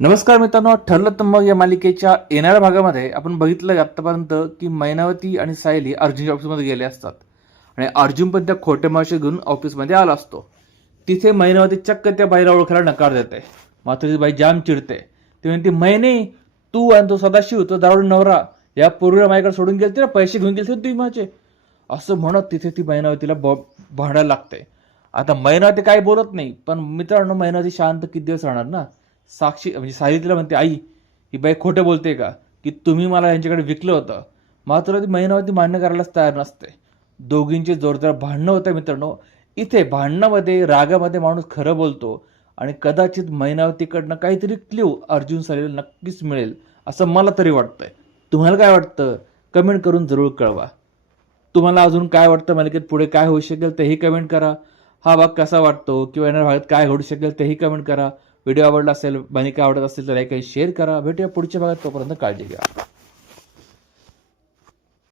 नमस्कार मित्रांनो ठरलं तर मग या मालिकेच्या येणाऱ्या भागामध्ये आपण बघितलं आतापर्यंत की मैनावती आणि सायली अर्जुनच्या ऑफिसमध्ये गेले असतात. आणि अर्जुन पण त्या खोट्या मावशी घेऊन ऑफिसमध्ये आला असतो. तिथे मैनावती चक्क त्या बाईला ओळखायला नकार देते. मात्र ती बाई जाम चिडते. ती म्हणते मैने तू आणि तो सदाशिव तो दारुड नवरा या पूर्वीला माझ्याकडे सोडून गेलते ना पैसे घेऊन गेलते तुम्ही माझे? असं म्हणत तिथे ती मैनावतीला भांडायला लागते. आता मैनावती काय बोलत नाही पण मित्रांनो मैनावती शांत किती दिवस राहणार ना? साक्षी म्हणजे सायली म्हणते आई ही बाई खोटं बोलते का? की तुम्ही मला यांच्याकडे विकलं होतं. मात्र ती महिनावरती मान्य करायलाच तयार नसते. दोघींचे जोरदार भांडणं होतं मित्रांनो. इथे भांडणामध्ये रागामध्ये माणूस खरं बोलतो आणि कदाचित महिनावतीकडनं काहीतरी क्ल्यू अर्जुन सालीला नक्कीच मिळेल असं मला तरी वाटतंय. तुम्हाला काय वाटतं? कमेंट करून जरूर कळवा. तुम्हाला अजून काय वाटतं? मालिकेत पुढे काय होऊ शकेल तेही कमेंट करा. हा भाग कसा वाटतो? किंवा येणाऱ्या भागात काय घडू शकेल तेही कमेंट करा. व्हिडिओ आवडला असेल मालिका आवडत असेल तर लाईक आणि शेअर करा. भेटूया पुढच्या भागात. तोपर्यंत काळजी घ्या.